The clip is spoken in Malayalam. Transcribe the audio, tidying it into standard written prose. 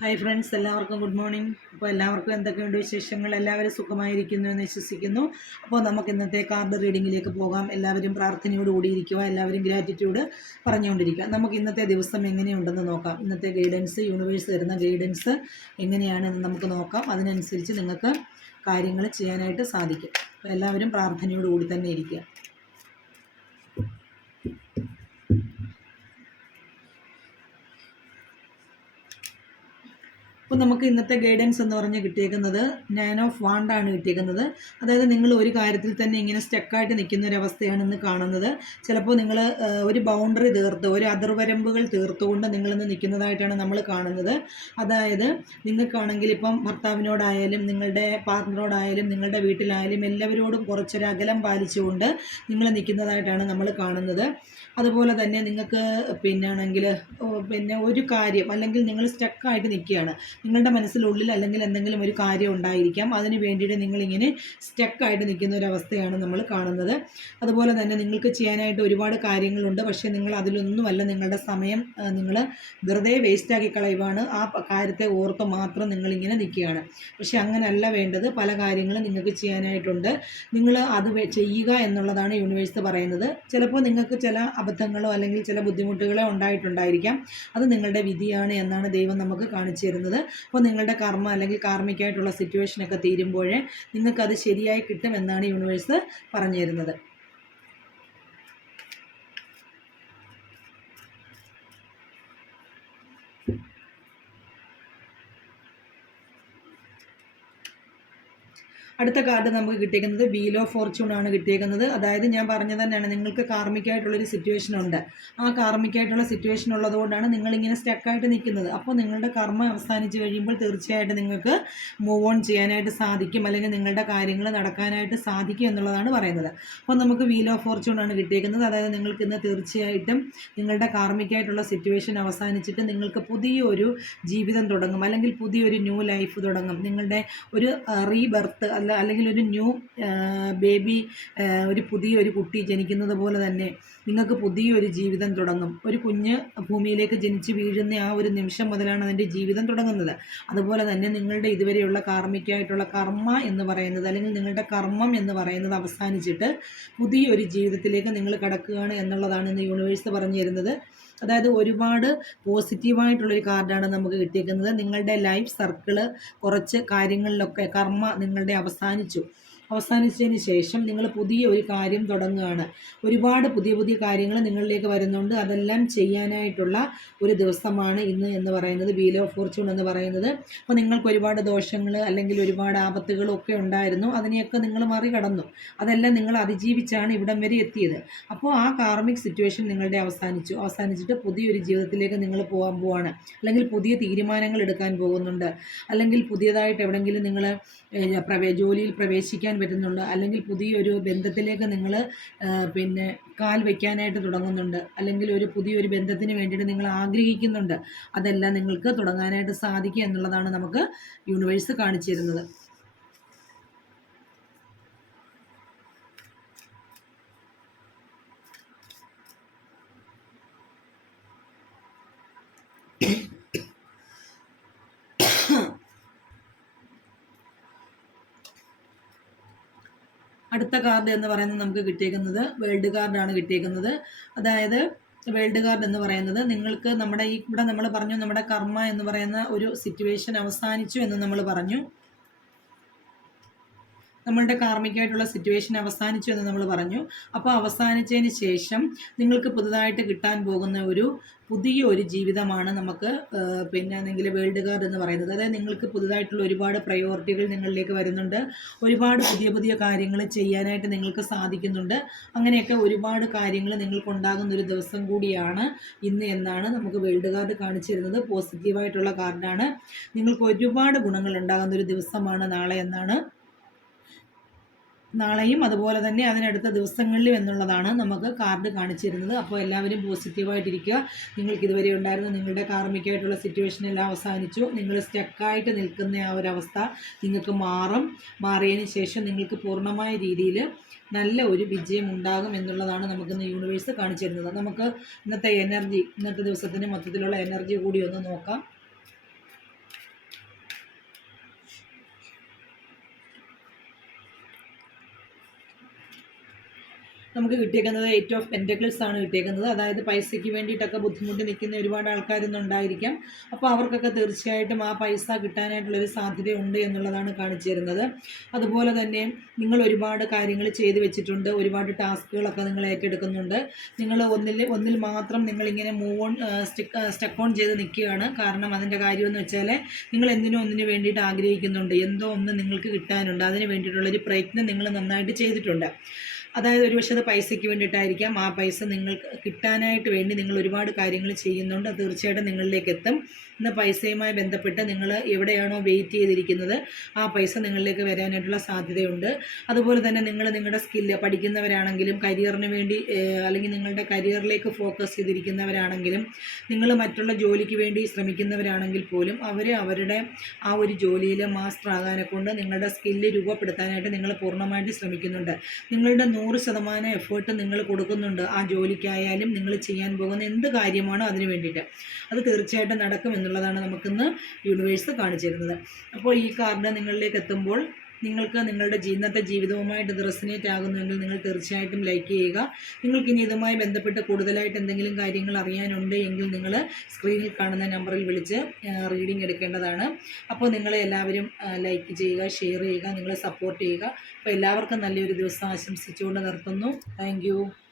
ഹായ് ഫ്രണ്ട്സ്, എല്ലാവർക്കും ഗുഡ് മോർണിംഗ്. അപ്പോൾ എല്ലാവർക്കും എന്തൊക്കെയുണ്ട് വിശേഷങ്ങൾ? എല്ലാവരും സുഖമായിരിക്കുന്നു എന്ന് വിശ്വസിക്കുന്നു. അപ്പോൾ നമുക്ക് ഇന്നത്തെ കാർഡ് റീഡിങ്ങിലേക്ക് പോകാം. എല്ലാവരും പ്രാർത്ഥനയോട് കൂടിയിരിക്കുക, എല്ലാവരും ഗ്രാറ്റിറ്റ്യൂഡ് പറഞ്ഞുകൊണ്ടിരിക്കുക. നമുക്ക് ഇന്നത്തെ ദിവസം എങ്ങനെയുണ്ടെന്ന് നോക്കാം. ഇന്നത്തെ ഗൈഡൻസ്, യൂണിവേഴ്സ് തരുന്ന ഗൈഡൻസ് എങ്ങനെയാണെന്ന് നമുക്ക് നോക്കാം. അതിനനുസരിച്ച് നിങ്ങൾക്ക് കാര്യങ്ങൾ ചെയ്യാനായിട്ട് സാധിക്കും. അപ്പോൾ എല്ലാവരും പ്രാർത്ഥനയോട് കൂടി തന്നെ ഇരിക്കുക. അപ്പോൾ നമുക്ക് ഇന്നത്തെ ഗൈഡൻസ് എന്ന് പറഞ്ഞ് കിട്ടിയേക്കുന്നത് 9 ഓഫ് വാണ്ട് ആണ് കിട്ടിയേക്കുന്നത്. അതായത് നിങ്ങൾ ഒരു കാര്യത്തിൽ തന്നെ ഇങ്ങനെ സ്റ്റക്കായിട്ട് നിൽക്കുന്ന ഒരവസ്ഥയാണ് ഇന്ന് കാണുന്നത്. ചിലപ്പോൾ നിങ്ങൾ ഒരു ബൗണ്ടറി തീർത്ത്, ഒരു അതിർവരമ്പുകൾ തീർത്തുകൊണ്ട് നിങ്ങളിന്ന് നിൽക്കുന്നതായിട്ടാണ് നമ്മൾ കാണുന്നത്. അതായത് നിങ്ങൾക്കാണെങ്കിൽ ഇപ്പം ഭർത്താവിനോടായാലും നിങ്ങളുടെ പാർട്ട്ണറോടായാലും നിങ്ങളുടെ വീട്ടിലായാലും എല്ലാവരോടും കുറച്ചൊരു അകലം പാലിച്ചുകൊണ്ട് നിങ്ങൾ നിൽക്കുന്നതായിട്ടാണ് നമ്മൾ കാണുന്നത്. അതുപോലെ തന്നെ നിങ്ങൾക്ക് പിന്നെ ഒരു കാര്യം അല്ലെങ്കിൽ നിങ്ങൾ സ്റ്റക്കായിട്ട് നിൽക്കുകയാണ്. നിങ്ങളുടെ മനസ്സിനുള്ളിൽ അല്ലെങ്കിൽ എന്തെങ്കിലും ഒരു കാര്യം ഉണ്ടായിരിക്കാം. അതിന് വേണ്ടിയിട്ട് നിങ്ങളിങ്ങനെ സ്റ്റക്കായിട്ട് നിൽക്കുന്ന ഒരവസ്ഥയാണ് നമ്മൾ കാണുന്നത്. അതുപോലെ തന്നെ നിങ്ങൾക്ക് ചെയ്യാനായിട്ട് ഒരുപാട് കാര്യങ്ങളുണ്ട്. പക്ഷേ നിങ്ങൾ അതിലൊന്നുമല്ല നിങ്ങളുടെ സമയം നിങ്ങൾ വെറുതെ വേസ്റ്റാക്കി കളയുവാണ്. ആ കാര്യത്തെ ഓർത്ത് മാത്രം നിങ്ങളിങ്ങനെ നിൽക്കുകയാണ്. പക്ഷേ അങ്ങനെയല്ല വേണ്ടത്. പല കാര്യങ്ങളും നിങ്ങൾക്ക് ചെയ്യാനായിട്ടുണ്ട്. നിങ്ങൾ അത് ചെയ്യുക എന്നുള്ളതാണ് യൂണിവേഴ്സ് പറയുന്നത്. ചിലപ്പോൾ നിങ്ങൾക്ക് ചില അബദ്ധങ്ങളോ അല്ലെങ്കിൽ ചില ബുദ്ധിമുട്ടുകളോ ഉണ്ടായിട്ടുണ്ടായിരിക്കാം. അത് നിങ്ങളുടെ വിധിയാണ് എന്നാണ് ദൈവം നമുക്ക് കാണിച്ചു തരുന്നത്. അപ്പോൾ നിങ്ങളുടെ കർമ്മ അല്ലെങ്കിൽ കാർമ്മികമായിട്ടുള്ള സിറ്റുവേഷനൊക്കെ തീരുമ്പോഴേ നിങ്ങൾക്കത് ശരിയായി കിട്ടുമെന്നാണ് യൂണിവേഴ്സ് പറഞ്ഞു തരുന്നത്. അടുത്ത കാർഡ് നമുക്ക് കിട്ടിയിരിക്കുന്നത് വീൽ ഓഫ് ഫോർച്യൂൺ ആണ് കിട്ടിയിരിക്കുന്നത്. അതായത് ഞാൻ പറഞ്ഞത് തന്നെയാണ്, നിങ്ങൾക്ക് കാർമ്മികമായിട്ടുള്ളൊരു സിറ്റുവേഷൻ ഉണ്ട്. ആ കാർമ്മികമായിട്ടുള്ള സിറ്റുവേഷൻ ഉള്ളതുകൊണ്ടാണ് നിങ്ങളിങ്ങനെ സ്റ്റക്കായിട്ട് നിൽക്കുന്നത്. അപ്പോൾ നിങ്ങളുടെ കർമ്മ അവസാനിച്ച് കഴിയുമ്പോൾ തീർച്ചയായിട്ടും നിങ്ങൾക്ക് മൂവ് ഓൺ ചെയ്യാനായിട്ട് സാധിക്കും, അല്ലെങ്കിൽ നിങ്ങളുടെ കാര്യങ്ങൾ നടക്കാനായിട്ട് സാധിക്കും എന്നുള്ളതാണ് പറയുന്നത്. അപ്പോൾ നമുക്ക് വീൽ ഓഫ് ഫോർച്യൂൺ ആണ് കിട്ടിയിരിക്കുന്നത്. അതായത് നിങ്ങൾക്ക് ഇന്ന് തീർച്ചയായിട്ടും നിങ്ങളുടെ കാർമ്മികമായിട്ടുള്ള സിറ്റുവേഷൻ അവസാനിച്ചിട്ട് നിങ്ങൾക്ക് പുതിയൊരു ജീവിതം തുടങ്ങും, അല്ലെങ്കിൽ പുതിയൊരു ന്യൂ ലൈഫ് തുടങ്ങും. നിങ്ങളുടെ ഒരു റീബർത്ത് അല്ലെങ്കിൽ ഒരു ന്യൂ ബേബി, ഒരു പുതിയൊരു കുട്ടി ജനിക്കുന്നത് പോലെ തന്നെ നിങ്ങൾക്ക് പുതിയൊരു ജീവിതം തുടങ്ങും. ഒരു കുഞ്ഞ് ഭൂമിയിലേക്ക് ജനിച്ച് വീഴുന്ന ആ ഒരു നിമിഷം മുതലാണ് അതിൻ്റെ ജീവിതം തുടങ്ങുന്നത്. അതുപോലെ തന്നെ നിങ്ങളുടെ ഇതുവരെയുള്ള കാർമ്മികമായിട്ടുള്ള കർമ്മ എന്ന് പറയുന്നത്, അല്ലെങ്കിൽ നിങ്ങളുടെ കർമ്മം എന്ന് പറയുന്നത് അവസാനിച്ചിട്ട് പുതിയൊരു ജീവിതത്തിലേക്ക് നിങ്ങൾ കടക്കുകയാണ് എന്നുള്ളതാണ് ഇന്ന് യൂണിവേഴ്സ് പറഞ്ഞു തരുന്നത്. അതായത് ഒരുപാട് പോസിറ്റീവായിട്ടുള്ളൊരു കാർഡാണ് നമുക്ക് കിട്ടിയിരിക്കുന്നത്. നിങ്ങളുടെ ലൈഫ് സർക്കിള് കുറച്ച് കാര്യങ്ങളിലൊക്കെ കർമ്മ നിങ്ങളുടെ അവസാനിച്ചതിന് ശേഷം നിങ്ങൾ പുതിയ ഒരു കാര്യം തുടങ്ങുകയാണ്. ഒരുപാട് പുതിയ പുതിയ കാര്യങ്ങൾ നിങ്ങളിലേക്ക് വരുന്നുണ്ട്. അതെല്ലാം ചെയ്യാനായിട്ടുള്ള ഒരു ദിവസമാണ് ഇന്ന് എന്ന് പറയുന്നത്, വീൽ ഓഫ് ഫോർച്യൂൺ എന്ന് പറയുന്നത്. അപ്പോൾ നിങ്ങൾക്ക് ഒരുപാട് ദോഷങ്ങൾ അല്ലെങ്കിൽ ഒരുപാട് ആപത്തുകളും ഒക്കെ ഉണ്ടായിരുന്നു. അതിനെയൊക്കെ നിങ്ങൾ മറികടന്നു. അതെല്ലാം നിങ്ങൾ അതിജീവിച്ചാണ് ഇവിടം വരെ എത്തിയത്. അപ്പോൾ ആ കാർമിക് സിറ്റുവേഷൻ നിങ്ങളുടെ അവസാനിച്ചിട്ട് പുതിയൊരു ജീവിതത്തിലേക്ക് നിങ്ങൾ പോവാണ്, അല്ലെങ്കിൽ പുതിയ തീരുമാനങ്ങൾ എടുക്കാൻ പോകുന്നുണ്ട്, അല്ലെങ്കിൽ പുതിയതായിട്ട് എവിടെയെങ്കിലും നിങ്ങൾ ജോലിയിൽ പ്രവേശിക്കാൻ പറ്റുന്നുണ്ട്, അല്ലെങ്കിൽ പുതിയൊരു ബന്ധത്തിലേക്ക് നിങ്ങൾ കാൽ വയ്ക്കാനായിട്ട് തുടങ്ങുന്നുണ്ട്, അല്ലെങ്കിൽ ഒരു പുതിയൊരു ബന്ധത്തിന് വേണ്ടിയിട്ട് നിങ്ങൾ ആഗ്രഹിക്കുന്നുണ്ട്. അതെല്ലാം നിങ്ങൾക്ക് തുടങ്ങാനായിട്ട് സാധിക്കുക എന്നുള്ളതാണ് നമുക്ക് യൂണിവേഴ്സ് കാണിച്ചു തരുന്നത്. അടുത്ത കാർഡ് എന്ന് പറയുന്നത് നമുക്ക് കിട്ടിയേക്കുന്നത് വേൾഡ് കാർഡാണ് കിട്ടിയേക്കുന്നത്. അതായത് വേൾഡ് കാർഡ് എന്ന് പറയുന്നത് നിങ്ങൾക്ക് നമ്മുടെ ഇവിടെ നമ്മൾ പറഞ്ഞു, നമ്മുടെ കർമ്മ എന്ന് പറയുന്ന ഒരു സിറ്റുവേഷൻ അവസാനിച്ചു എന്ന് നമ്മൾ പറഞ്ഞു. നമ്മളുടെ കാർമ്മികമായിട്ടുള്ള സിറ്റുവേഷൻ അവസാനിച്ചു എന്ന് നമ്മൾ പറഞ്ഞു. അപ്പോൾ അവസാനിച്ചതിന് ശേഷം നിങ്ങൾക്ക് പുതുതായിട്ട് കിട്ടാൻ പോകുന്ന പുതിയൊരു ജീവിതമാണ് നമുക്ക് അല്ലെങ്കിൽ വേൾഡ് കാർഡ് എന്ന് പറയുന്നത്. അതായത് നിങ്ങൾക്ക് പുതുതായിട്ടുള്ള ഒരുപാട് പ്രയോറിറ്റികൾ നിങ്ങളിലേക്ക് വരുന്നുണ്ട്. ഒരുപാട് പുതിയ പുതിയ കാര്യങ്ങൾ ചെയ്യാനായിട്ട് നിങ്ങൾക്ക് സാധിക്കുന്നുണ്ട്. അങ്ങനെയൊക്കെ ഒരുപാട് കാര്യങ്ങൾ നിങ്ങൾക്കുണ്ടാകുന്ന ഒരു ദിവസം കൂടിയാണ് ഇന്ന് എന്നാണ് നമുക്ക് വേൾഡ് കാർഡ് കാണിച്ചു തരുന്നത്. പോസിറ്റീവായിട്ടുള്ള കാർഡാണ്. നിങ്ങൾക്ക് ഒരുപാട് ഗുണങ്ങൾ ഉണ്ടാകുന്ന ഒരു ദിവസമാണ് നാളെ എന്നാണ്, നാളെയും അതുപോലെ തന്നെ അതിനടുത്ത ദിവസങ്ങളിലും എന്നുള്ളതാണ് നമുക്ക് കാർഡ് കാണിച്ചു തരുന്നത്. അപ്പോൾ എല്ലാവരും പോസിറ്റീവായിട്ടിരിക്കുക. നിങ്ങൾക്ക് ഇതുവരെ ഉണ്ടായിരുന്ന നിങ്ങളുടെ കാർമ്മികമായിട്ടുള്ള സിറ്റുവേഷൻ എല്ലാം അവസാനിച്ചു. നിങ്ങൾ സ്റ്റക്കായിട്ട് നിൽക്കുന്ന ആ ഒരു അവസ്ഥ നിങ്ങൾക്ക് മാറിയതിന് ശേഷം നിങ്ങൾക്ക് പൂർണ്ണമായ രീതിയിൽ നല്ല ഒരു വിജയം ഉണ്ടാകും എന്നുള്ളതാണ് നമുക്കിന്ന് യൂണിവേഴ്സ് കാണിച്ചു തരുന്നത്. നമുക്ക് ഇന്നത്തെ ദിവസത്തിന് മൊത്തത്തിലുള്ള എനർജി കൂടി ഒന്ന് നോക്കാം. നമുക്ക് കിട്ടിയേക്കുന്നത് 8 ഓഫ് പെൻറ്റക്കിൾസ് ആണ് കിട്ടിയേക്കുന്നത്. അതായത് പൈസയ്ക്ക് വേണ്ടിയിട്ടൊക്കെ ബുദ്ധിമുട്ടി നിൽക്കുന്ന ഒരുപാട് ആൾക്കാരൊന്നും ഉണ്ടായിരിക്കാം. അപ്പോൾ അവർക്കൊക്കെ തീർച്ചയായിട്ടും ആ പൈസ കിട്ടാനായിട്ടുള്ളൊരു സാധ്യതയുണ്ട് എന്നുള്ളതാണ് കാണിച്ചു തരുന്നത്. അതുപോലെ തന്നെ നിങ്ങൾ ഒരുപാട് കാര്യങ്ങൾ ചെയ്തു വെച്ചിട്ടുണ്ട്, ഒരുപാട് ടാസ്കുകളൊക്കെ നിങ്ങൾ ഏറ്റെടുക്കുന്നുണ്ട്. നിങ്ങൾ ഒന്നിൽ മാത്രം നിങ്ങളിങ്ങനെ മൂവ് ഓൺ സ്റ്റക്ക് ഓൺ ചെയ്ത് നിൽക്കുകയാണ്. കാരണം അതിൻ്റെ കാര്യമെന്ന് വെച്ചാൽ നിങ്ങൾ ഒന്നിനു വേണ്ടിയിട്ട് ആഗ്രഹിക്കുന്നുണ്ട്, എന്തോ ഒന്ന് നിങ്ങൾക്ക് കിട്ടാനുണ്ട്, അതിന് വേണ്ടിയിട്ടുള്ളൊരു പ്രയത്നം നിങ്ങൾ നന്നായിട്ട് ചെയ്തിട്ടുണ്ട്. അതായത് ഒരു പക്ഷേ അത് പൈസയ്ക്ക് വേണ്ടിയിട്ടായിരിക്കാം. ആ പൈസ നിങ്ങൾക്ക് കിട്ടാനായിട്ട് വേണ്ടി നിങ്ങൾ ഒരുപാട് കാര്യങ്ങൾ ചെയ്യുന്നുണ്ട്. അത് തീർച്ചയായിട്ടും നിങ്ങളിലേക്ക് എത്തും. ഇന്ന് പൈസയുമായി ബന്ധപ്പെട്ട് നിങ്ങൾ എവിടെയാണോ വെയിറ്റ് ചെയ്തിരിക്കുന്നത് ആ പൈസ നിങ്ങളിലേക്ക് വരാനായിട്ടുള്ള സാധ്യതയുണ്ട്. അതുപോലെ തന്നെ നിങ്ങൾ നിങ്ങളുടെ സ്കില്ല് പഠിക്കുന്നവരാണെങ്കിലും കരിയറിന് വേണ്ടി അല്ലെങ്കിൽ നിങ്ങളുടെ കരിയറിലേക്ക് ഫോക്കസ് ചെയ്തിരിക്കുന്നവരാണെങ്കിലും നിങ്ങൾ മറ്റുള്ള ജോലിക്ക് വേണ്ടി ശ്രമിക്കുന്നവരാണെങ്കിൽ പോലും അവരുടെ ആ ഒരു ജോലിയിൽ മാസ്റ്റർ ആകാനെ കൊണ്ട് നിങ്ങളുടെ സ്കില്ല് രൂപപ്പെടുത്താനായിട്ട് നിങ്ങൾ പൂർണ്ണമായിട്ട് ശ്രമിക്കുന്നുണ്ട്. നിങ്ങളുടെ 100% എഫേർട്ട് നിങ്ങൾ കൊടുക്കുന്നുണ്ട് ആ ജോലിക്കായാലും നിങ്ങൾ ചെയ്യാൻ പോകുന്ന എന്ത് കാര്യമാണോ അതിന് വേണ്ടിയിട്ട്. അത് തീർച്ചയായിട്ടും നടക്കും എന്നുള്ളതാണ് നമുക്കിന്ന് യൂണിവേഴ്സ് കാണിച്ചു തരുന്നത്. അപ്പോൾ ഈ കാർഡ് നിങ്ങളിലേക്ക് എത്തുമ്പോൾ നിങ്ങൾക്ക് നിങ്ങളുടെ ഇന്നത്തെ ജീവിതവുമായിട്ട് ഇത് റെസനേറ്റ് ആകുന്നുവെങ്കിൽ നിങ്ങൾ തീർച്ചയായിട്ടും ലൈക്ക് ചെയ്യുക. നിങ്ങൾക്കിനി ഇതുമായി ബന്ധപ്പെട്ട് കൂടുതലായിട്ട് എന്തെങ്കിലും കാര്യങ്ങൾ അറിയാനുണ്ട് എങ്കിൽ നിങ്ങൾ സ്ക്രീനിൽ കാണുന്ന നമ്പറിൽ വിളിച്ച് റീഡിംഗ് എടുക്കേണ്ടതാണ്. അപ്പോൾ നിങ്ങളെ എല്ലാവരും ലൈക്ക് ചെയ്യുക, ഷെയർ ചെയ്യുക, നിങ്ങളെ സപ്പോർട്ട് ചെയ്യുക. അപ്പോൾ എല്ലാവർക്കും നല്ലൊരു ദിവസം ആശംസിച്ചുകൊണ്ട് നിർത്തുന്നു. താങ്ക്